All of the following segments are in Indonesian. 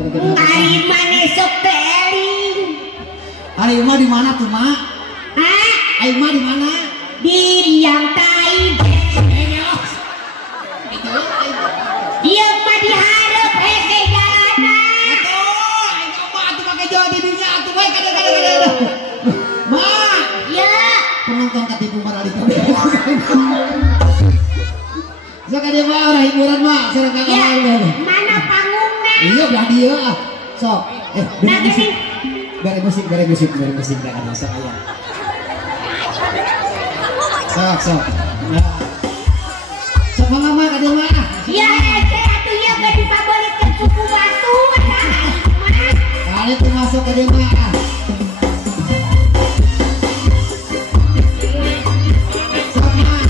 Ari mana sok teling. Ari mah di mana tuh, Mak? Hah? Ari mah di mana? Di Riang Tai. Dia mah diharap hese jalanan. Atuh, aing mah atuh make jawa di dinya atuh bae kada. Mak, Ya, penonton katipu marali kabeh. Sok ade mah orang hiburan mah, sareng ka ya. kamar. Mana panggungna? Iya belah dia ah. Sok, Nah, gini. Bare musik dah ada sok aya. Sok. Nah. Sok mama ka dia mah. Ya, saya atuh ya gak dipabolikeun suku batu. Kali tuh masuk ke dia mah. Sok mah.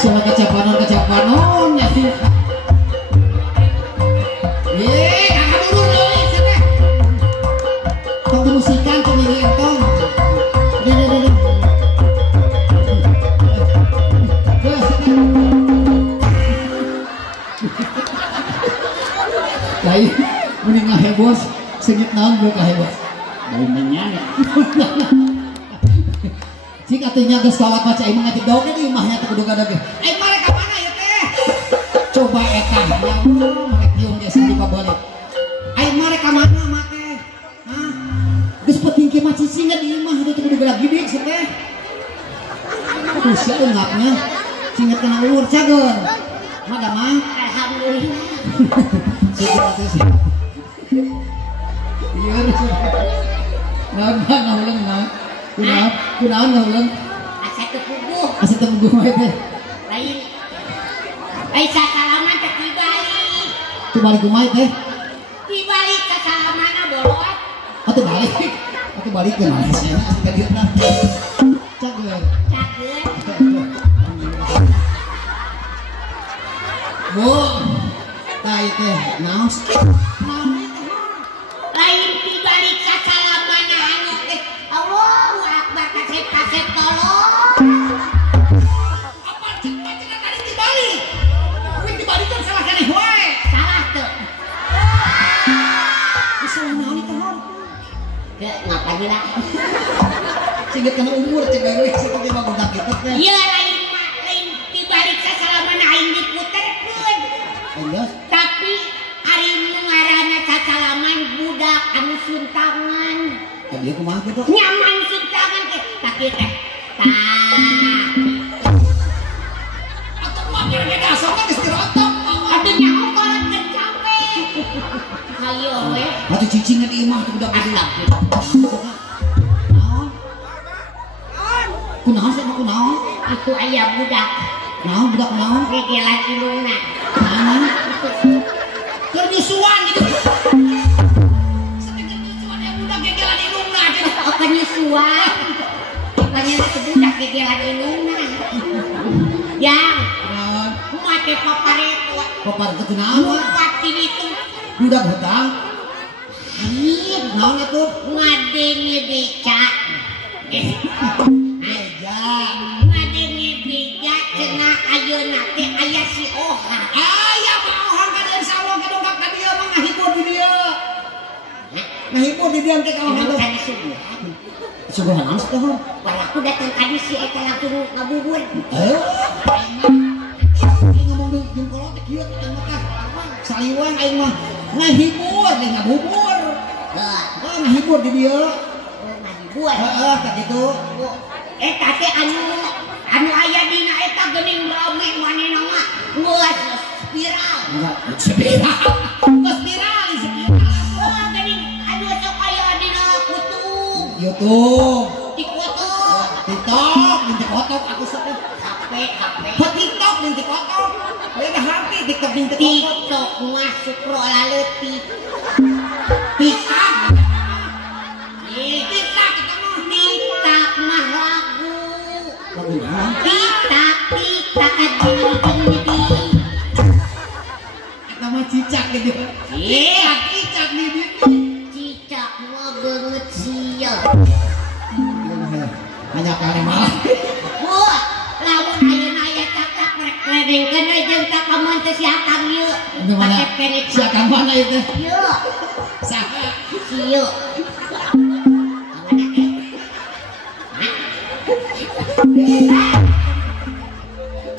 Soal kecapanon ya. Kakak dulu nih, sana. Tong musikan tong ini tong. Lain, mending ngahebos, sengit naon gue ngahebos. Lain menyana. Si katanya geus kawat maca imah ngatik daunnya di imahnya teh kudu gadage. Mare ka mana ya teh? Coba eta ya merek diung dia sendiri pabalik. Mare ka mana mah teh? Hah? Geus penting ke mah cicingna di imah teh kudu gadag gede sih teh. Tuh sia eungapnya cinget kana ulur cageun. Mada mah Alhamdulillah. syukur atuh sih. Iya. Nah, ulang nah. Kunaon ulang? Asa tepuguh. Asa tepuguh mah teh. Lain sakalaman teh dibalik. Tibalik kumaha teh? Dibalik sakalamana bolot. Atuh balik ke mana sih? Ka dieu tah. Cageun. Bu, tah ieu teh naos? Lain dibalik sakalamana anu teh. Allahu Akbar kasep tolong. Apa cenah tadi dibalik? Kuwi dibalikkan salah kana wae. Salah tuh. Salah naon itu hon? Ya, ngapa gila? Singkat kana umur cek bae sih teh mah budak kitu teh. Iya lain dibalik sakalamana aing diputerkeun. Enggak. Tapi ari nu ngaranna sasalaman budak anu suntangan. Dia kumaha kitu? Nyaman suntangan teh. Tak kieu teh. Atuh mah ge asokna geus dirotok. Aduh nyaho kolot kecape. Hayo we. Atuh cicingna di imah teh budak gede. Kunaon sih kunaon? Itu aya budak. Naon budak naon? Gegelan ilungna. Naon? Keur nyusuan gitu. Sedikit nyusuan ya budak gegelan ilungna gitu. Penyusuan. Pokoknya itu budak gegelan ilungna. Yang Naon? make papareto. Papar teh kunaon? Pati itu Budak hutang. Ih, naon atuh? ngadenge beca. Beja. Ngadenge beca cenah ayeuna teh aya si Oha. Aya paohan ka deui sawah ka dongkap ka dieu mah ngahibur di dieu. Ngahibur di dieu teh kawan Kenapa teh. kan disuguhan? Suguhan naon sateueur? Walaku datang tadi si eta langsung ngabubur. Ngomong jeung kolot teh kieu teh mah saliwang aing mah ngahibur deui ngabubur. Heeh. Ngahibur di dieu. Ngabubur. Heeh tah kitu. Eta teh anu aya dina eta geuning rame manehna mah geus spiral. Spiral. Geus spiral di spiral. Oh, geuning anu sok aya dina kutub. YouTube, TikTok, TikTok, binti kotok aku sok HP. TikTok binti kotok. Beda hati TikTok binti kotok. TikTok masuk rola leutik. TikTok. TikTok TikTok mah lagu. Lagu naon? TikTok anjing. Nama cicak gitu. Cicak di binti. Cicak mah beungeut sia. Hanya kali malah. Wah, lamun ayeuna aya cacak rek ledengkeun we jeung tak kamun teh si Akang ieu. Gimana? Pake penet Siapa mana itu? ieu. Saha? Ieu.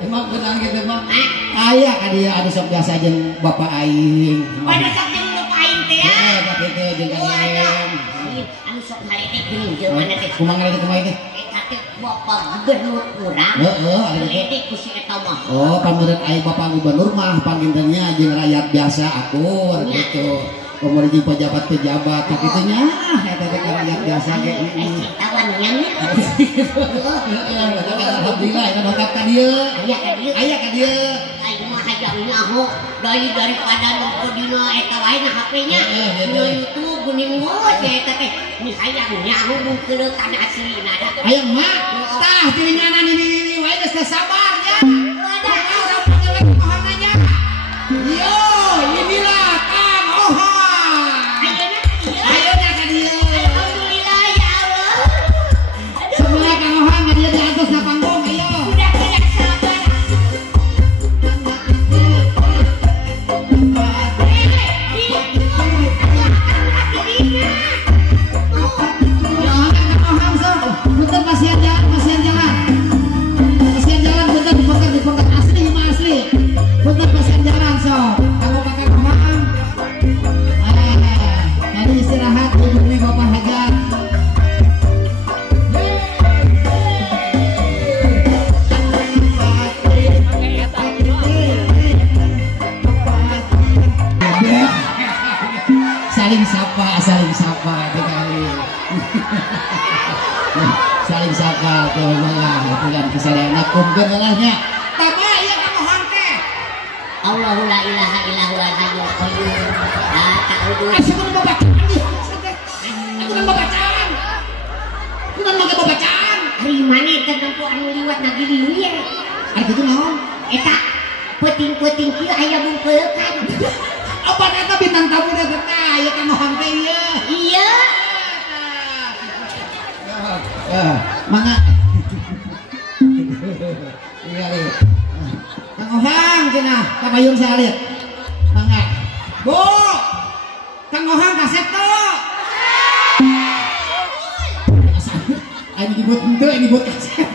Emang kenang gitu mah. Aya ka dia ada sok biasa jeung bapak aing. Pada sok jeung bapak aing teh ya. Bapak kitu jeung aing. Anu sok ngaledek geuning jeung mana teh. Kumaha ngaledek kumaha teh? Eta teh bapak gubernur urang. Heeh, aya gitu. Ngaledek ku si eta mah. Oh, pamurid aing bapak gubernur mah pangintennya jeung rakyat biasa akur gitu. Pamurid jeung pejabat-pejabat kitu nya. Eta teh rakyat biasa ge. Tawan nyang. Alhamdulillah eta dongkap ka dieu. Aya ka dieu. Aya ka dieu. Aing mah hayang nyaho daripada nongko dina eta wae na HP-nya. Dina YouTube geuning geus eta teh. Ni hayang nyaho bungkeul kana aslina da. Hayang mah. Tah tilinganan ini wae geus sabar nya. Wadah Orang penjelek kohananya. Yo, inilah Kang Ohang. Ayeuna ka dieu. Alhamdulillah ya Allah. Sebelah Kang Ohang ka dieu di atas na panggung ayo. Udah tidak sabar. Punten pasien jalan, pasien jalan. Pasien jalan punten dipengker asli mah asli. Punten pasien jalan sok. Kamu pakai kemana? Tadi istirahat duduk di Bapak Hajar. Saling sapa kali. Saling sapa tuh malah itu kan kesalahan kumkeun heulahnya. Tama ieu Kang Ohang teh. Allahu la ilaha illa huwal hayyul qayyum. La ta'udhu. Asuh bacaan ieu. Aku nang bacaan. Kunaon make bacaan? Ari maneh teh nempo anu liwat nagi dieu ye. Ari kitu naon? Eta peuting-peuting kieu aya bungkeulkan. Apa eta bintang tamu teh teh ieu Kang Ohang teh ieu. Iya. Mangga. Iya ieu. Kang Ohang cenah kabayung salit. Mangga. Bu. Kang Ohang kasep tuh. Ini dibuat henteu, ini dibuat kasep.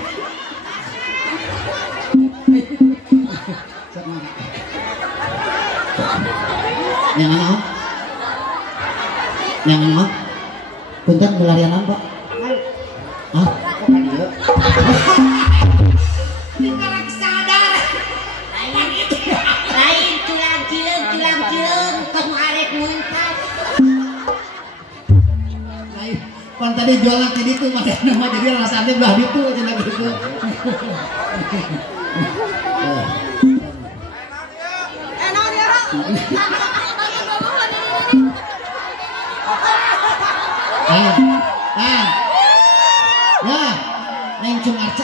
Yang mana? Yang mana? Punten belarian apa? Hah? Dikarek sadar. Lain tulang cileung kamu arek muntat. Lain. Pan tadi jualan tadi tuh macam nama jadi rasanya belah itu cenah gitu.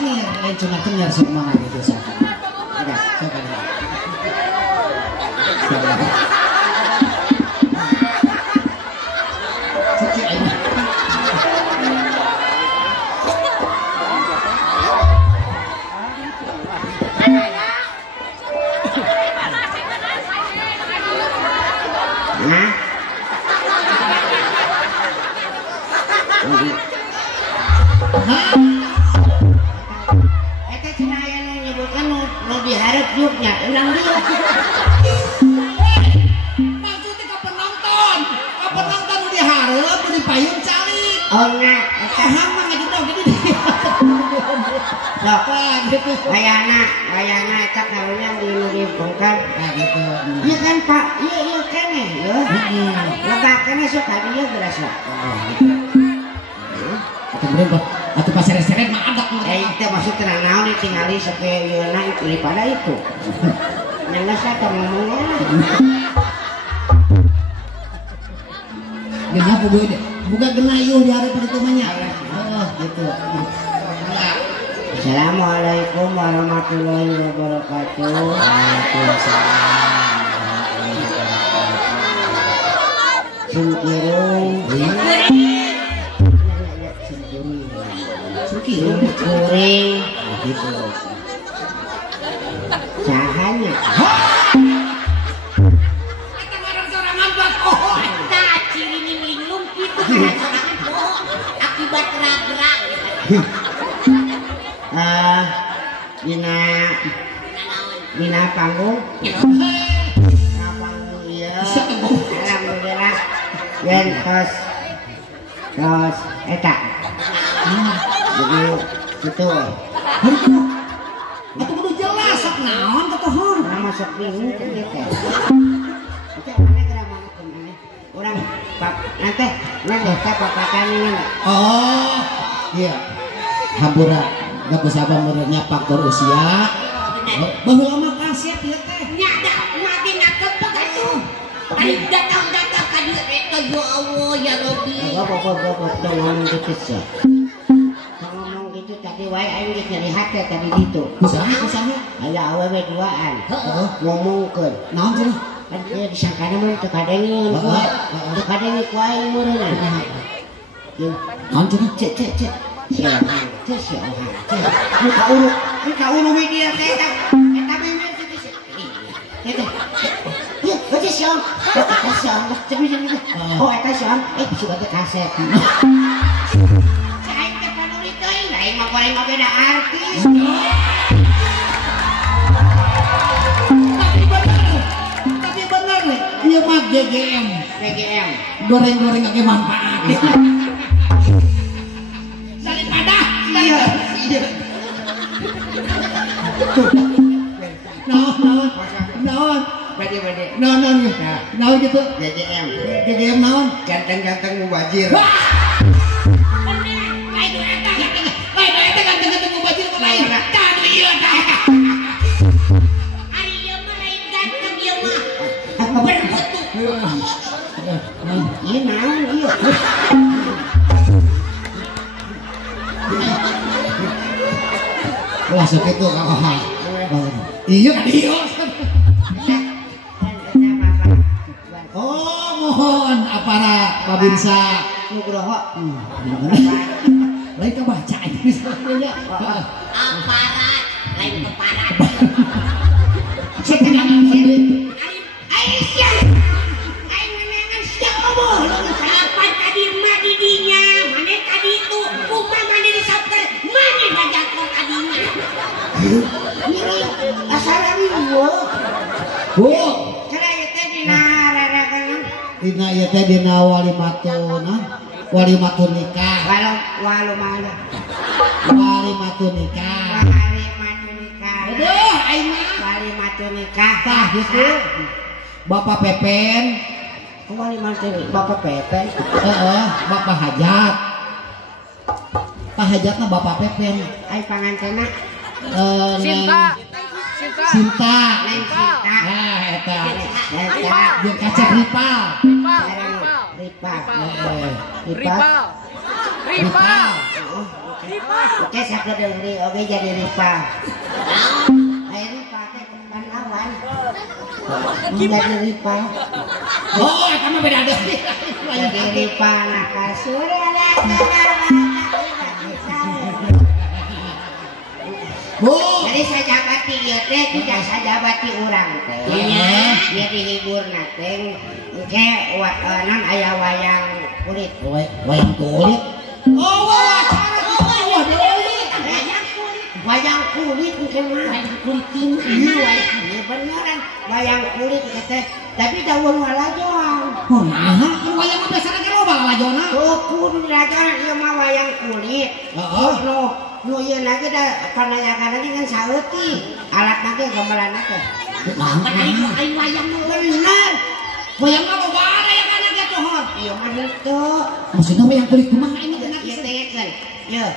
Ya, lain cuma cengar semua gitu sok. Ada, sok ada. Cici aja. Eta cenah aya nu nyebutkan nu diharap yuknya ulang deui. Maksudnya ke penonton nu diharap nu dipayun calik. Oh nah, eta Mah ngajudna gini. sok wayana eta karunya dibongkar. Nah gitu. Iya kan Pak, iya kene ya. Lebak kene sok ka dieu berasa. Atau pas seret-seret mah adak Itu maksud tenang naon ditinggali sampai yeuna daripada itu. Yang saya kan ngomongnya. Genah buka genah ieu di hari itu mah nya. Gitu. Assalamualaikum warahmatullahi wabarakatuh. Waalaikumsalam. Singkirung. Kuring gitu. Cahanya. Eta barang sorangan buat oh. Nah, ciri linglung gitu sorangan poho akibat gerak-gerak. Dina panggung. Dina panggung ieu. Alhamdulillah. Yen tos eta. Jadi gitu. Atuh kudu jelas sok naon katohon. Nama sok bingung kan gitu. Itu mana gerak mana kemana? Orang nanti papakan ini. Oh, iya. Hampura gak sabar menurutnya faktor usia. Baheula mah kaset ieu teh. Nya da mati ngaket begitu. Ari datang ka dieu eta ya Allah ya Rabbi. Bapak ngomong gitu sih. Ngomong gitu tadi wae aing geus nyari hate tadi ditu. Kusaha? Aya awewe duaan. Ngomongkeun. Naon cenah? Kan dia disangkana mah teu kadengeun ku. Teu kadengeun ku aing meureunna. Naon cenah? Cek. Siapa? Muka urut media teh eta memer teh sih. Eta. Ya, baca siang. Oh, eta siang. Suka teh kaset. Aing teh panulis teh, lain mah goreng mah beda artis. Tapi bener nih, ieu mah GGM. Goreng-goreng age manfaat. Iya. Naon. Bade. Naon gitu. GGM naon? Ganteng-ganteng mubazir. Lain eta ganteng mubazir mah lain. Tadu ieu tah. Ari ieu mah lain ganteng ieu mah. Berbentuk. Ieu naon ieu? Wah segitu kakak. Iya kan iya. Oh mohon aparat Babinsa Nugroho. Lain kebaca ini sebenarnya. Aparat lain keparat. Sekarang sini. Aing nenengan siapa? Apa tadi mah didinya? Mana tadi itu? Kumaha mana disabker? Mana bajak tadinya? Asal gua. Bu, Cara teh dina rarakan. dina ieu teh dina walimatun nikah. Walau mana? Walimatun nikah. Aduh, aing mah Walimatun nikah. tah gitu. Bapak Pepen, Walimatun Bapak Pepen. Bapak Hajat. Pak Hajatna Bapak Pepen. Ai pangantena. Sinta. Neng Sinta. Eta. Eta. Jeung kacep Ripal. Ripal. Oke, saya deui oge jadi Ripal. Ayo Ripal teh bukan lawan. Jadi Ripal. Oh, eta mah beda deh. Jadi Ripal nah kasurana. Bu, Jadi sajabati ieu teh tidak sajabati urang teh. Iya. Ieu dihibur na teh engke non aya wayang kulit. wayang kulit. Oh, wawancara. wayang kulit gimana wayang beneran wayang kulit teh tapi daun walajoan oh nah kan wayang mah biasana ge loba lalajona kudu dilajoan ieu mah wayang kulit nu ieu lagi da pananyakan dengan saeutik alatna ge gamelanna teh aing wayang bener wayang mah loba aya ge cohor ieu mah teu maksudna wayang kulit kumaha ini teh ieu teh kan ieu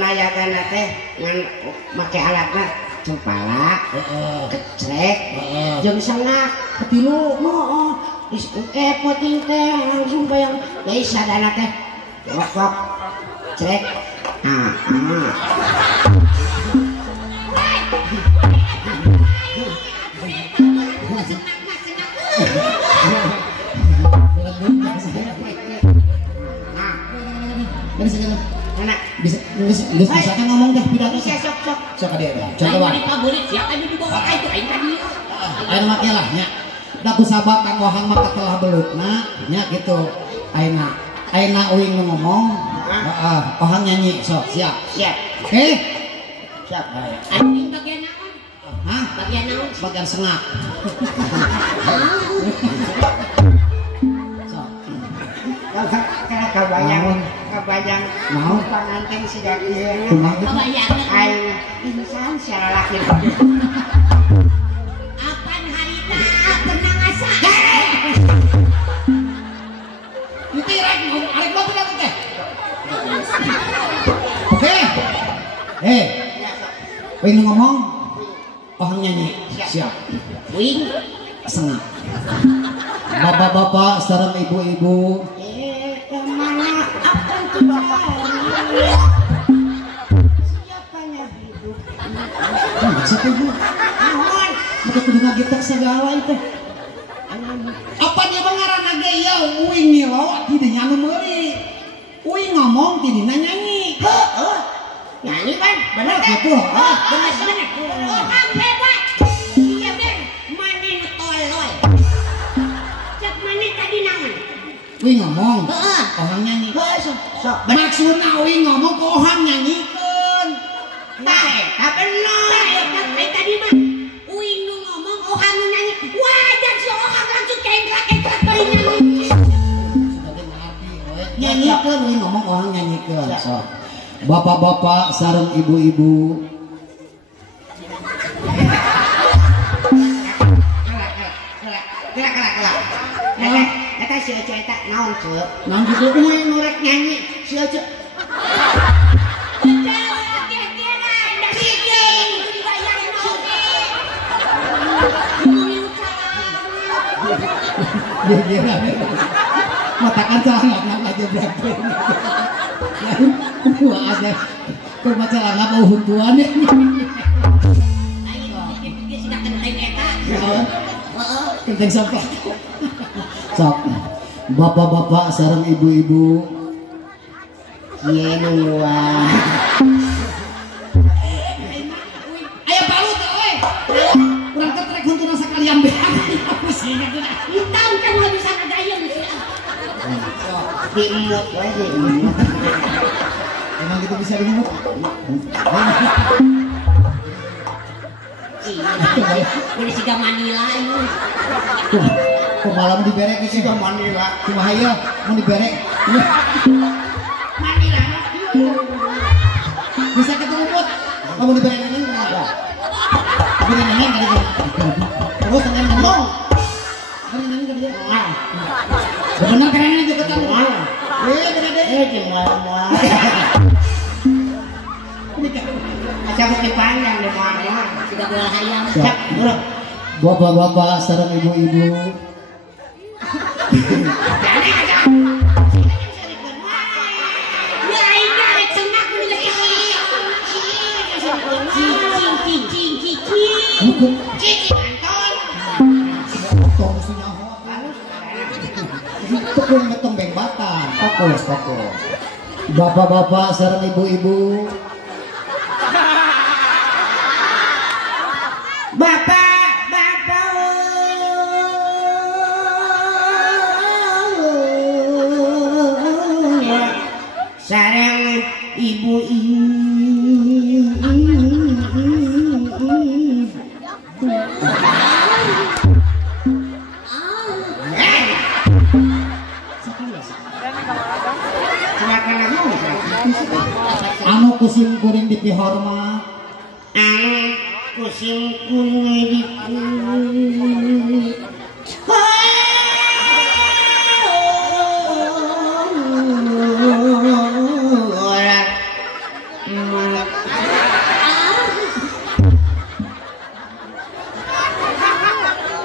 nayagana teh ngan make alatna cempala kecrek jeung sengak ketilu moh geus poting teh langsung bayang geus sadana teh wok crek bisa kan ngomong deh pidato sok dia contoh wae favorit siapa yang dibawa itu aing tadi ayeuna mah lah nya da ku sabab Kang Wahang mah telah beulutna nya gitu ayeuna uing nu ngomong heeh Wahang nyanyi sok siap oke siap anjing bagian naon hah bagian naon bagian sengak sok kabayang mau panganten sidak ieu kabayang aing insan secara laki apan harita pernah ngasa itu rek arek lo tidak teh oke wing ngomong Wahang nyanyi siap wing sengak bapak-bapak sareng ibu-ibu kemana akan kembali siapanya hidup maksud ibu mohon mereka kudu ngagetek segala itu apa dia mengarana ge ya uing nilo tidinya anu meuli uing ngomong tidina nyanyi nyanyi kan bener gitu bener orang hebat iya ben manin toloy cek manin tadi naon uing ngomong orang nyanyi sok maksudna uing ngomong ke orang nyanyikeun tah bener tadi mah uing nu ngomong orang nu nyanyi wajar si orang langsung kengkrak bari nyanyi nyanyikeun uing ngomong orang nyanyikeun sok bapak-bapak sareng ibu-ibu kelak eta si Ece eta naon ceuk naon kitu uing nurek nyanyi si Ece dia matakan sangat aja berarti gua ada tuh masalah apa huntuan ya kenteng sampah sok bapak-bapak sareng ibu-ibu kieu nuan aya balut euy urang teh trek huntuna sakalian beak tahu kan mau bisa ngadayeun sih diemut wae diemut emang gitu bisa diemut ini siga Manila ini kok malam diberek sih siga Manila kumaha ieu mun diberek Manila bisa ketemu mut kamu diberek ini kenapa ini neneng tadi terus neneng ngomong ini neneng tadi bener keren aja ketemu bener deh gimana aja bukti panjang deh mana sudah bola hayam bapak-bapak sareng ibu-ibu fokus bapak-bapak sareng ibu-ibu sareng ibu-ibu anu kusim kuring dipihormat kusim kuring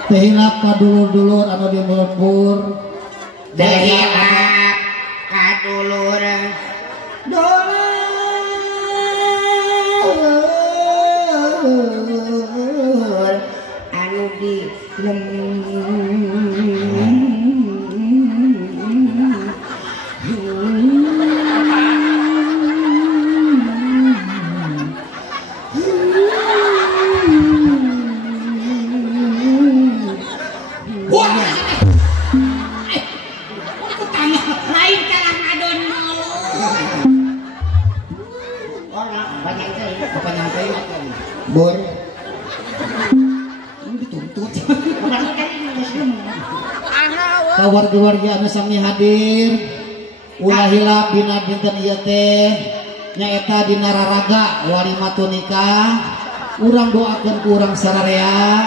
tehilap ka dulur-dulur anu di melebur tehilap ka dulur anu di lain kalah ngadon malu orang banyak teh apa nyampe bor dituntut kawarga-warga anu sami hadir ulah hilap dina dinten ieu teh nyaeta dina raraga walimatu nikah urang doakeun ku urang sararea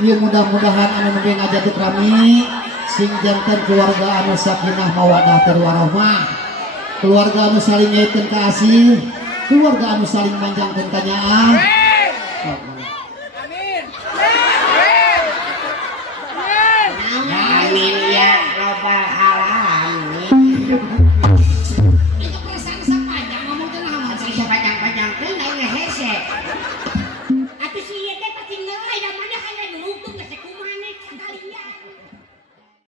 ieu mudah-mudahan anu nembe ngajatuh rami sing janten keluarga anu sakinah mawaddah teu warahmah keluarga anu saling nyaikeun kasih keluarga anu saling manjangkeun tanyaan